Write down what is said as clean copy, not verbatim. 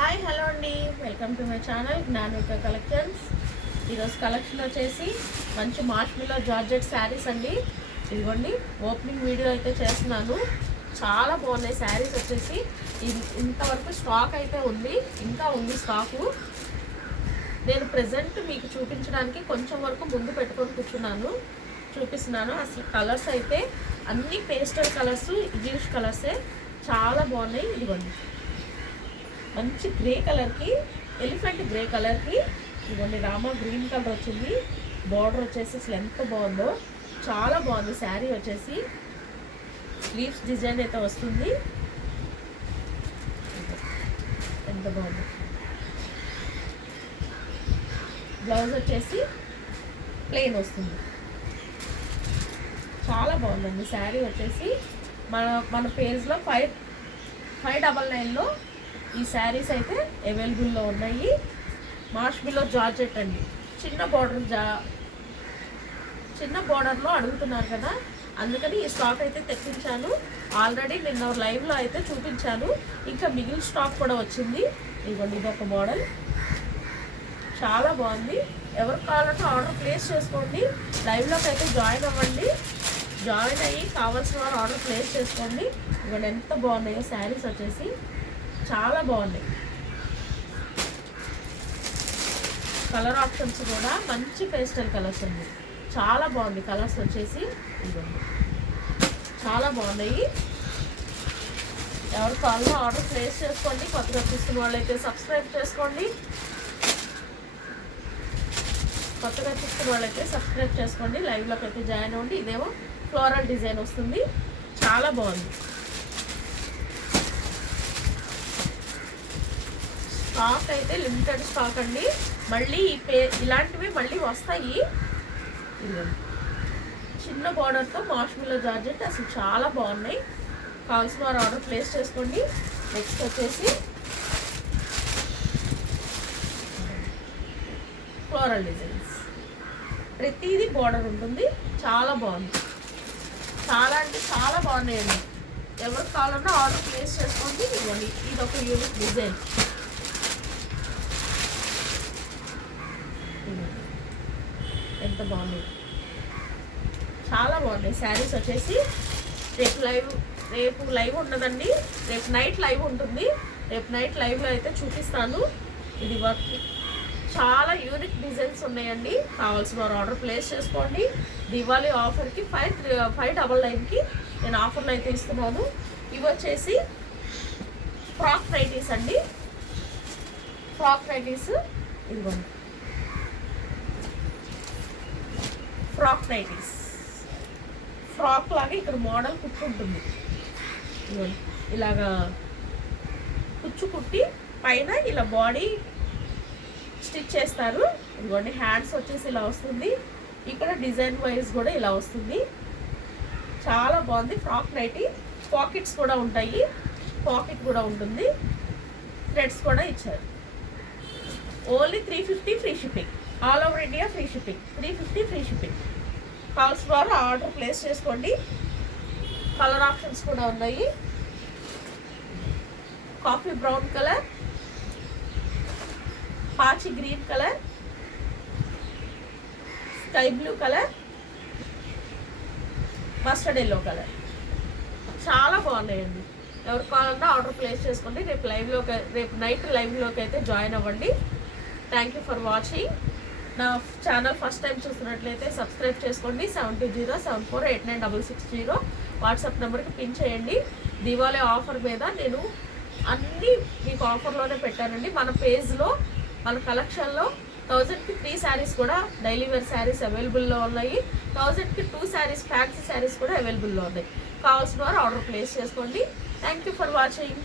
Hi hello అండి, welcome to my channel Jnanika collections. ఈరోజు collection వచ్చేసి మంచి మార్ష్మెల్లో జార్జెట్ శారీస్ అండి. ఇదిగోండి ఓపెనింగ్ వీడియో అయితే చేస్తున్నాను. చాలా బాగున్నాయి శారీస్ వచ్చేసి. ఇంతవరకు స్టాక్ అయితే ఉంది, ఇంకా ఉంది స్టాకు. నేను ప్రజెంట్ మీకు చూపించడానికి కొంచెం వరకు ముందు పెట్టుకొని కూర్చున్నాను, చూపిస్తున్నాను. అసలు కలర్స్ అయితే అన్ని పేస్టల్ కలర్స్, ఇంగ్లీష్ కలర్సే చాలా బాగున్నాయి. ఇదిగోండి మంచి గ్రే కలర్కి, ఎలిఫెంట్ గ్రే కలర్కి ఇదిగోండి రామా గ్రీన్ కలర్ వచ్చింది. బార్డర్ వచ్చేసి అసలు ఎంత బాగుందో, చాలా బాగుంది శారీ వచ్చేసి. స్లీవ్స్ డిజైన్ అయితే వస్తుంది, ఎంత బాగుంది. బ్లౌజ్ వచ్చేసి ప్లెయిన్ వస్తుంది. చాలా బాగుందండి శారీ వచ్చేసి. మన పేజ్లో 599లో ఈ శారీస్ అయితే అవైలబుల్లో ఉన్నాయి. మార్ష్మెల్లో జార్జెట్ అండి. చిన్న బార్డర్లో అడుగుతున్నారు కదా, అందుకని ఈ స్టాక్ అయితే తెప్పించాను. ఆల్రెడీ నిన్న లైవ్లో అయితే చూపించాను, ఇంకా మిగిలిన స్టాక్ కూడా వచ్చింది. ఇదిగోండి ఇదొక మోడల్, చాలా బాగుంది. ఎవరు కావాలంటే ఆర్డర్ ప్లేస్ చేసుకోండి. లైవ్లోకి అయితే జాయిన్ అవ్వండి. జాయిన్ అయ్యి కావాల్సిన వారు ఆర్డర్ ప్లేస్ చేసుకోండి. ఇవాళ ఎంత బాగున్నాయో శారీస్ వచ్చేసి, చాలా బాగున్నాయి. కలర్ ఆప్షన్స్ కూడా మంచి పేస్టల్ కలర్స్ ఉంది, చాలా బాగుంది. కలర్స్ వచ్చేసి ఇదిగోండి చాలా బాగున్నాయి. ఎవరు కావాలో ఆర్డర్ ప్లేస్ చేసుకోండి. కొత్తగా చూస్తున్న వాళ్ళైతే సబ్స్క్రైబ్ చేసుకోండి. లైవ్లోకి అయితే జాయిన్ అవ్వండి. ఇదేమో ఫ్లోరల్ డిజైన్ వస్తుంది, చాలా బాగుంది. స్టాక్ అయితే లిమిటెడ్ స్టాక్ అండి. మళ్ళీ ఇలాంటివి మళ్ళీ వస్తాయి. చిన్న బార్డర్తో మార్ష్మెల్లో జార్జెట్ అసలు చాలా బాగున్నాయి. కావాల్సిన వారు ఆర్డర్ ప్లేస్ చేసుకోండి. నెక్స్ట్ వచ్చేసి ఫ్లోరల్ డిజైన్స్, ప్రతిదీ బార్డర్ ఉంటుంది, చాలా బాగుంది. చాలా అంటే చాలా బాగున్నాయండి. ఎవరికి కావాలన్నా ఆర్డర్ ప్లేస్ చేసుకోండి. ఇవ్వండి ఇది ఒక యూనిక్ డిజైన్, ఎంత బాగుంది, చాలా బాగున్నాయి శారీస్ వచ్చేసి. రేపు లైవ్ ఉండదండి, రేపు నైట్ లైవ్ ఉంటుంది. రేపు నైట్ లైవ్లో అయితే చూపిస్తాను. ఇది వర్క్ చాలా యూనిక్ డిజైన్స్ ఉన్నాయండి. కావాల్సిన వారు ఆర్డర్ ప్లేస్ చేసుకోండి. దివాళీ ఆఫర్కి 599కి నేను ఆఫర్లు అయితే ఇస్తున్నాను. ఇవి వచ్చేసి ఫ్రాక్ నైటీస్ అండి. ఫ్రాక్ నైటీస్ ఇదిగోండి, ఫ్రాక్ నైటీస్. ఫ్రాక్ లాగా ఇక్కడ మోడల్ కుట్టుకుంటుంది, ఇలాగా కుచ్చు కుట్టి పైన ఇలా బాడీ స్టిచ్ చేస్తారు. ఇదిగోండి హ్యాండ్స్ వచ్చేసి ఇలా వస్తుంది. ఇక్కడ డిజైన్ వైజ్ కూడా ఇలా వస్తుంది, చాలా బాగుంది. ఫ్రాక్ నైటీ పాకెట్స్ కూడా ఉంటాయి, పాకెట్ కూడా ఉంటుంది, థ్రెడ్స్ కూడా ఇచ్చారు. Only 350 free shipping, all over India free shipping. 350 free shipping. Calls ద్వారా ఆర్డర్ ప్లేస్ చేసుకోండి. కలర్ ఆప్షన్స్ కూడా ఉన్నాయి. కాఫీ బ్రౌన్ కలర్, పాచి green colour, sky blue colour, mustard yellow colour, చాలా బాగున్నాయండి. ఎవరు కావాలన్నా ఆర్డర్ ప్లేస్ చేసుకోండి. రేపు నైట్ లైవ్లోకి అయితే జాయిన్ అవ్వండి. Thank you for watching. నా ఛానల్ ఫస్ట్ టైం చూస్తున్నట్లయితే సబ్స్క్రైబ్ చేసుకోండి. 7207489660 వాట్సాప్ నెంబర్కి పిన్ చేయండి. దివాళీ ఆఫర్ మీద నేను అన్నీ మీకు ఆఫర్లోనే పెట్టానండి. మన పేజ్లో, మన కలెక్షన్లో 1000కి 3 శారీస్ కూడా డైలీ వేర్ శారీస్ అవైలబుల్లో ఉన్నాయి. 1000కి 2 శారీస్ ఫ్యాన్సీ శారీస్ కూడా అవైలబుల్లో ఉన్నాయి. కావాల్సిన వారు ఆర్డర్ ప్లేస్ చేసుకోండి. Thank you for watching.